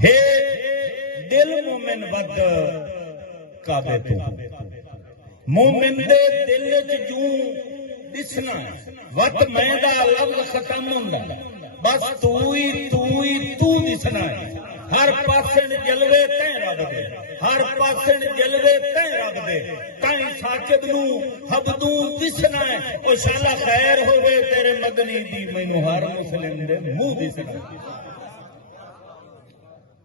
ہے دل مومن ود کعبے تو مومن دے دل وچ جوں دسنا وت میں دا لفظ ختم ہوندا بس تو دسنا ہے ہر پاسے جلوے تے رب دے ہر پاسے جلوے تے رب دے تائیں ساجد نو حبدوں دسنا ہے او شالا خیر ہوے تیرے مدنی دی مینوں ہر مسلم دے منہ دسنا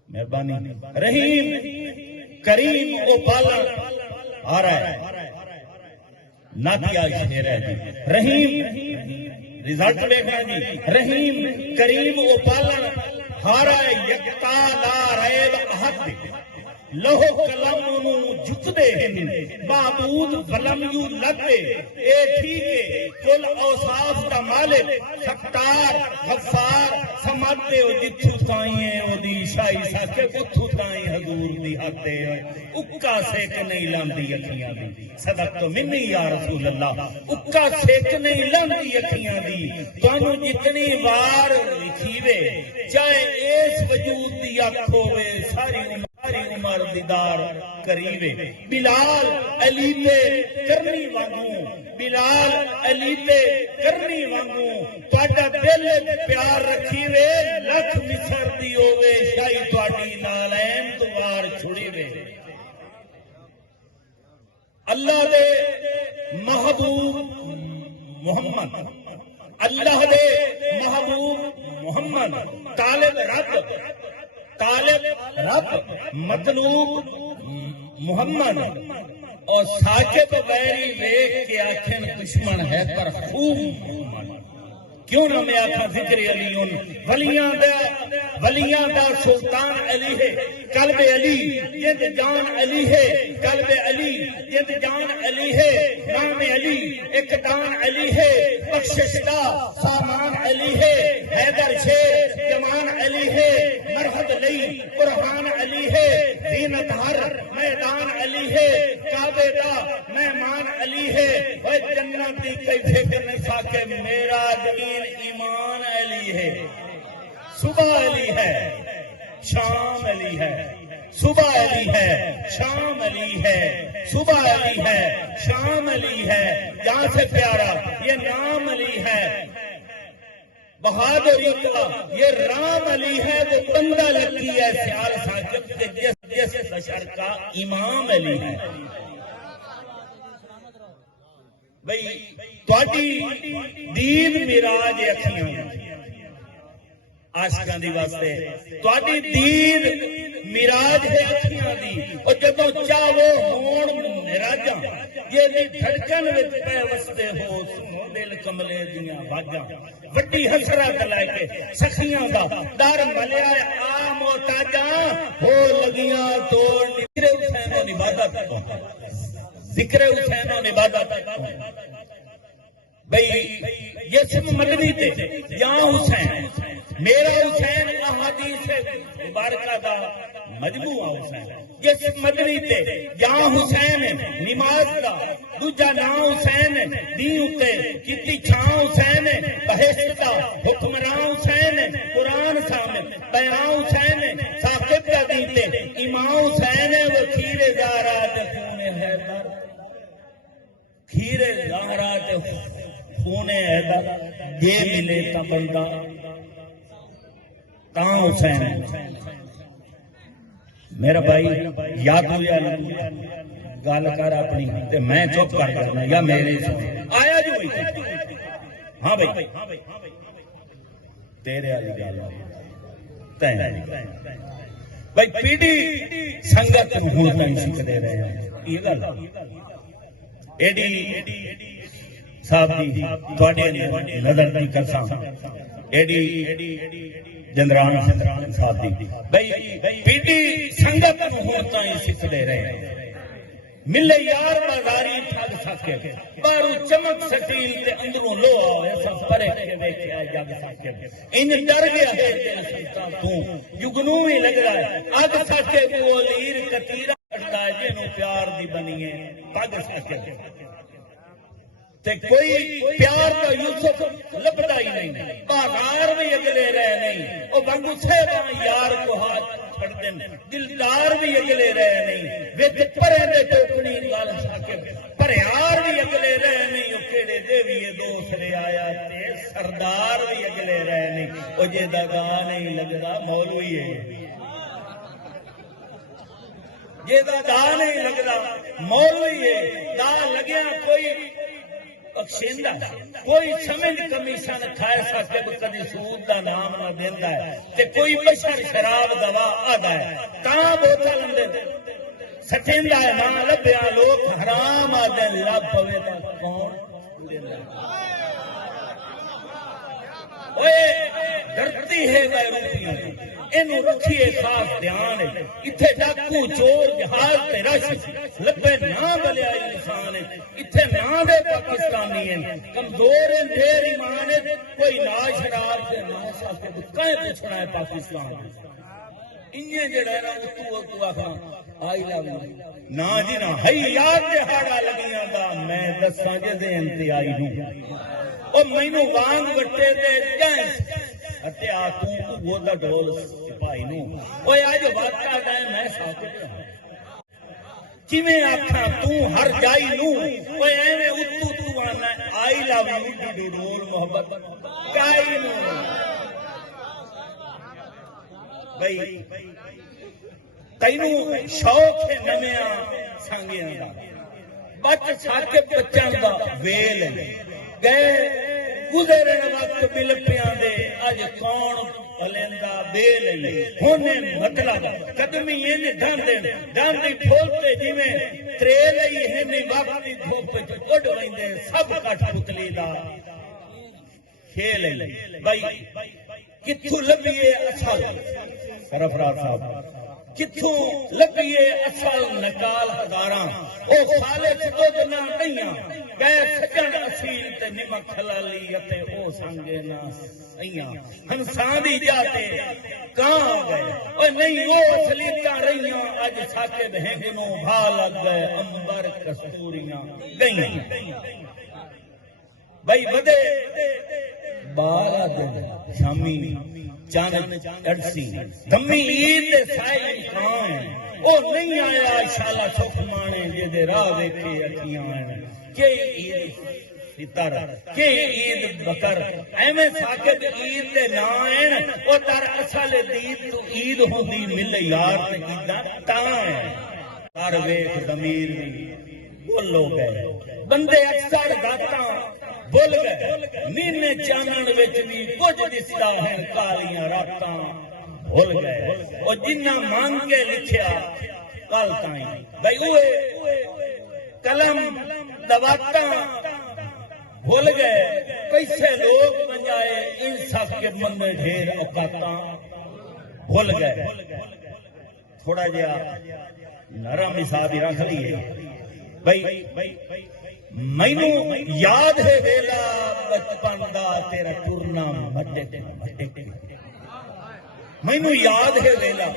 مہربانی رحیم کریم او پالا آ رہا ہے ناتیا شیر ہے رحیم رزلٹ دیکھنا جی رحیم کریم او پالا ہارا یکتا لا ریب احد لوہ کلم جھک دے معبود ولم یو لگے اے ٹھیک ہے کل اوصاف دا مالک ستار غفار سمجھتے ہو جتھو تائیں او دی شاہی ساکے کتھو تائیں حضور دی حدے اکا سیک نہیں لاندی اکھیاں دی صدق تو منی یا رسول اللہ اکا سیک نہیں لاندی اکھیاں دی تو انو جتنی بار لکھیوے چاہے اس وجود دی اکھو وے ساری عمر دیدار کریوے بلال علی پہ کرنی وانگوں بلال علی پہ کرنی وانگوں تواڈا دل پیار رکھیوے لکھ مصر دی ہووے شاہی تواڈی نالین دوار چھڑیوے اللہ دے محبوب محمد اللہ دے محبوب محمد طالب رب مطلوب محمد اور ساکب غیری ویک کے آنکھیں دشمن ہے پر خوب کیوں نہ میں آنکھا ذکر علیون ولیاں دا سلطان علی ہے قلب علی جد جان علی ہے قلب علی جد جان علی ہے نام علی اقدان علی ہے بخشش دا سامان علی ہے حیدر شیر جمان علی ہے مرحد لئی قربان علی ہے زینت ہر میدان علی ہے کعبے دا مہمان علی ہے وہ جنتی کئی فکر نہیں ساکے میرا دین ایمان علی ہے صبح علی ہے شام علی ہے صبح علی ہے شام علی ہے صبح علی ہے شام علی ہے جہاں سے پیارا یہ نام علی ہے بہادری کا یہ رام علی ہے وہ بندہ لگی ہے سیال ساکب کے جس بشر کا امام علی ہے بھئی تواڈی دید میراج اکھیاں عاشقاں دی واسطے تواڈی دید میراج ہے اکھیاں دی اور جدوں چاہو ہون میراجاں یہ دی دھڑکن وچ پے وستے ہو سنو دل کملے دیاں باجاں وڈی حسرت لے کے سخیاں دا در ملیا آ محتاجاں ہو لگیاں توڑ ذکر حسین و عبادت ذکر حسین و عبادت بھئی جسم مدنی تے یا حسین میرا حسین احادیث مبارکہ دا مجموعہ حسین جسم مدنی تے یا حسین نماز دا دوجا نام حسین دین اتے کتی چھاں حسین بہشت دا حکمراں حسین قرآن سامنے بیان حسین ثاقب دا دین تے امام حسین وہ کھیرے زہرات خون حیدر کھیرے زہرات خون حیدر یہ ملے تا بندہ تاں حسین میرا بھائی یاد ہو یا گال کر اپنی تے میں چپ کر کرنا یا میرے آیا جو ہوئی ہاں بھائی تیرے آلی گال تین بھائی پیڑی سنگت ہون تین سکھ دے رہے ہیں یہ گال ایڈی صاحب دی تواڈے نظر دی کرساں ایڈی جندران صاحب دی بھئی پیڈی سنگت ہوتا ہی سکھ دے رہے ہیں ملے یار بازاری ٹھگ سکے بارو چمک سکیل تے اندروں لو آئے سب پرے کے بیٹھے آئے جاگ سکے ان ڈر گیا ہے سلطان تو یگنو ہی لگ رہا ہے آگ سکے وہ لیر کتیرہ اٹھتا ہے جنہوں پیار دی بنی ہے پاگ سکے تے کوئی پیار کا یوسف لبدا ہی نہیں، بازار بھی اگلے رہ نہیں، او بنگو سے یار کو ہاتھ چھڑ دین، دلدار بھی اگلے رہ نہیں، وچ پرے دے ٹوکڑی گل ساکے پریار بھی اگلے رہ نہیں، او کیڑے دیوی دوسرے آیا تے سردار بھی اگلے رہ نہیں، او جے دا گا نہیں لگدا مولوی ہے، جے دا گا نہیں لگدا مولوی ہے، دا لگیا کوئی بخشیندہ کوئی سمجھ کمیشن کھائے سکے کدی سود دا نام نہ دیندا ہے تے کوئی بشر شراب گوا آدا ہے تاں بوتل اندر سٹیندا ہے ماں لبیا لوگ حرام آدے لب پوے تے کون دیندا اوئے دھرتی ہے غیر روپیاں اینو رکھیے خاص دھیان ہے اتھے ڈاکو چور جہاز تے رش لبے نہ بلیا انسان ہے اتھے نہ دے پاکستانی ہیں کمزور ہیں دیر ایمان ہے کوئی نا شراب سے نہ ساکے کہیں پوچھنا ہے پاکستان انہیں جے رہنا تو آخا آئی لگا نا جی نا ہی یاد دہاڑا لگیاں دا میں دساں جے دے انتہائی ہوں او مینو وانگ وٹے دے جائیں اتے آ تو گودا ڈول سپاہی نو اوے اج واقعہ ہے میں ساکے کیویں آکھاں تو ہر جائی نو اوے ایویں اتو تو آنا آئی لو یو دی رول محبت کائی نو بھئی تینوں شوق ہے نمیاں سانگیاں دا بچ ساکے بچاں دا ویل گئے گزرن وقت مل پیاں دے اج کون بلیندا بے لئی ہونے مطلب قدمی اینے ڈاندے ٹھولتے جویں ترے لئی ہنے وقت دی دھوپ وچ اڈ ویندے سب کٹ پتلی دا کھیل لئی بھائی کتھوں لبھیے اصل سرفراز صاحب کتھوں لبھیے اصل نکال ہزاراں او خالق خود نہ نہیں گئے سجن اصیل تے نمک حلالی اتے او سنگے نہ سیاں ہنساں دی جاتے کہاں گئے او نہیں وہ اصلیتاں رہیاں اج ساکے بہنگنوں بھا لگ گئے امبر کستوریاں گئیں بھائی بدے بارہ دن شامی چاند اڑسی دمی عید سائی کان او نہیں آیا شالا سکھ مانے جے دے راہ ویکھے اکھیاں کہ عید فطر کہ عید بکر ایویں ساکت عید دے نا ہیں او در اصل عید تو عید ہوندی مل یار تے عیداں تاں ہیں ہر ویکھ ضمیر وی بولو گئے بندے اکثر گاتاں بول گئے نینے چانن وچ بھی کچھ دسدا ہے کالیاں راتاں بھول گئے او جنہ مانگ کے لکھیا کل تائیں بھئی اوے قلم دواتا بھول گئے کیسے لوگ بنجائے انصاف کے من میں ڈھیر اوقاتاں بھول گئے تھوڑا جہا نرم حساب ہی رکھ لیے بھائی مینو یاد ہے ویلا بچپن دا تیرا ٹرنا مٹے مینو یاد ہے ویلا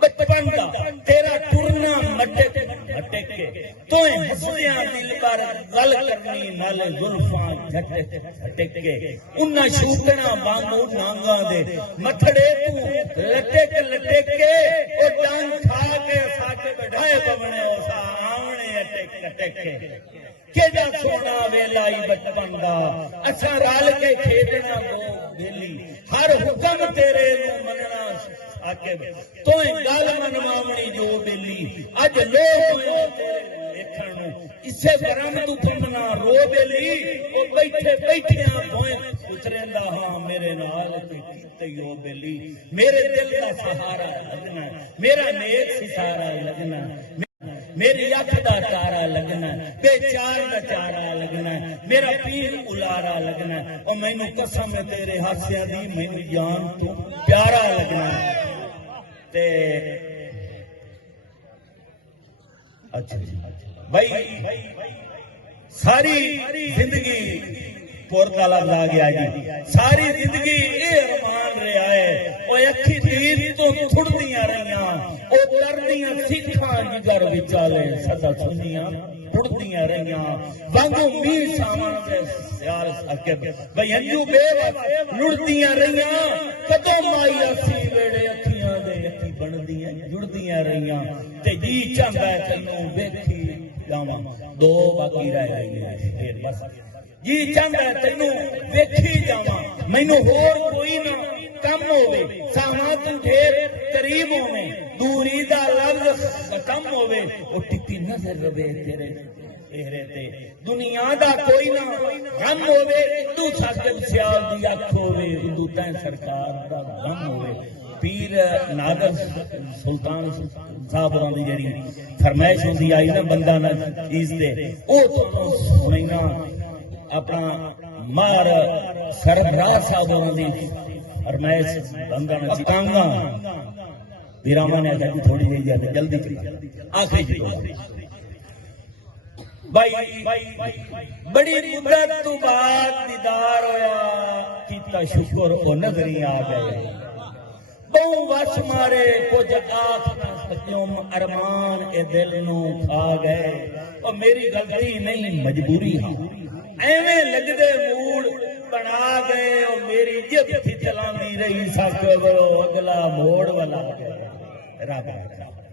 بچپن دا تیرا ٹرنا مٹے کے تو ہسدیاں دل پر گل کرنی نال زلفاں جھٹے کے انہاں شوکنا وانگو نانگاں دے متھڑے تو لٹے کے او ڈانگ کھا کے ساکے بڑھائے پونے او سا آونے اٹے کے کہ جا سونا ویلائی بچپن دا اچھا رال کے کھیدنا دو بیلی ہر حکم تیرے مننا آکے تو گال منوامنی جو بیلی اج لوگ دیکھنو اسے برام تو پمنا رو بیلی او بیٹھیاں بوئیں اتریندا ہاں میرے نال تے یو بیلی میرے دل کا سہارا لگنا میرا نیک ستارہ لگنا میری اکھ دا تارا لگنا بے چار دا چارا لگنا میرا پیر الارا لگنا اور مینوں قسم ہے تیرے ہاسیاں دی مینوں جان تو پیارا لگنا تے اچھا بھائی ساری زندگی پور کا لفظ آ گیا جی ساری زندگی اے ارمان رہا ہے او اکھی دین تو تھڑدیاں رہیاں او کردیاں سکھاں جگر وچالے سدا سنیاں ٹڑدیاں رہیاں وانگو می سامان دے سیال سکب بھئی انجو بے وقت لڑدیاں رہیاں کدوں مائی اسی ویڑے اکھیاں دے اکھی بندیاں جڑدیاں رہیاں تے جی چاہتا ہے تینوں بیکھی جاواں دو باقی رہ گئی ہیں بس جی چاہتا ہے تینوں بیکھی جاواں مینوں ہور کوئی نہ کم ہوئے سامات ڈھیر قریب ہوئے دوری دا لفظ ختم ہوئے وہ ٹکی نظر روے تیرے چہرے تے دنیا دا کوئی نہ غم ہوئے تو ساکب سیال دی اکھ ہوئے تو تین سرکار دا غم ہوئے پیر نادر سلطان صاحب راندی جڑی فرمائش ہوندی آئی نا بندہ نہ چیز دے او تو سنینا اپنا مار سربراہ صاحب راندی فرمائش بندہ نہ چکانگا پیراما نے کہا تھوڑی دیر جاتے جلدی چلی آخری جی بھائی بڑی مدت تو بعد دیدار ہویا کیتا شکر او نظری آ گئے بہوں وش مارے کچھ آخ نہ سکیوں ارمان اے دل نو کھا گئے اور میری غلطی نہیں مجبوری ہاں ایویں لگ دے موڑ بنا گئے اور میری جب تھی چلاندی رہی سکو اگلا موڑ والا گئے رب